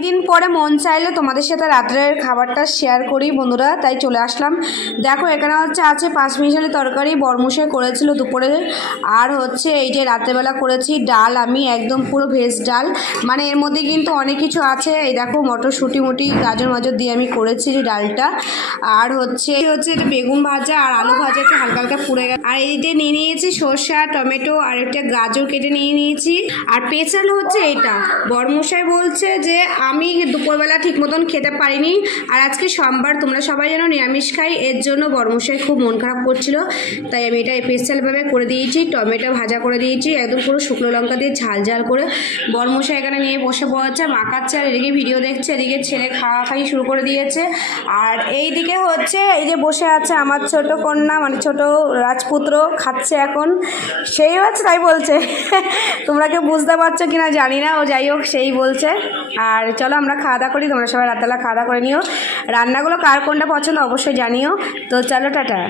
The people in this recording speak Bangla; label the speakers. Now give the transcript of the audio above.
Speaker 1: দিন পরে মন চাইলে তোমাদের সাথে রাত্রের খাবারটা শেয়ার করি বন্ধুরা, তাই চলে আসলাম। দেখো, এখানে হচ্ছে আছে পাঁচ মিশালি তরকারি বরমশাই করেছিল দুপুরে। আর হচ্ছে এই যে রাত্রেবেলা করেছি ডাল, আমি একদম পুরো ভেজ ডাল। মানে এর মধ্যে কিন্তু অনেক কিছু আছে। এই দেখো, মটরশুঁটি, মুটি, গাজর, মাজর দিয়ে আমি করেছি যে ডালটা। আর হচ্ছে হচ্ছে এটা বেগুন ভাজা আর আলু ভাজা একটু হালকা হালকা পুড়ে গেছে। আর এই যে নিয়ে নিয়েছি সর্ষা, টমেটো আর একটা গাজর কেটে নিয়ে নিয়েছি। আর পেঁচাল হচ্ছে এটা। বরমশাই বলছে যে আমি দুপুরবেলা ঠিক মতন খেতে পারিনি আর আজকে সোমবার তোমরা সবাই যেন নিরামিষ খাই, এর জন্য বরমশাই খুব মন খারাপ করছিল। তাই আমি এটা স্পেশালভাবে করে দিয়েছি, টমেটো ভাজা করে দিয়েছি, একদম পুরো শুকনো লঙ্কা দিয়ে ঝাল ঝাল করে। বরমশাই এখানে নিয়ে বসে পড়েছে মাখাচ্ছে আর এদিকে ভিডিও দেখছে, এদিকে ছেলে খাওয়া খাই শুরু করে দিয়েছে। আর এই দিকে হচ্ছে এই যে বসে আছে আমার ছোট কন্যা মানে ছোট রাজপুত্র খাচ্ছে এখন। সেই হচ্ছে তাই বলছে। তোমরা কেউ বুঝতে পারছ কিনা জানি না, ও যাই হোক সেই বলছে। আর চলো আমরা খাওয়া দাওয়া করি, তোমরা সবাই রাতবেলা খাওয়া দাওয়া করে নিও। রান্নাগুলো কার কোনটা পছন্দ অবশ্যই জানিও। তো চলো, টাটা।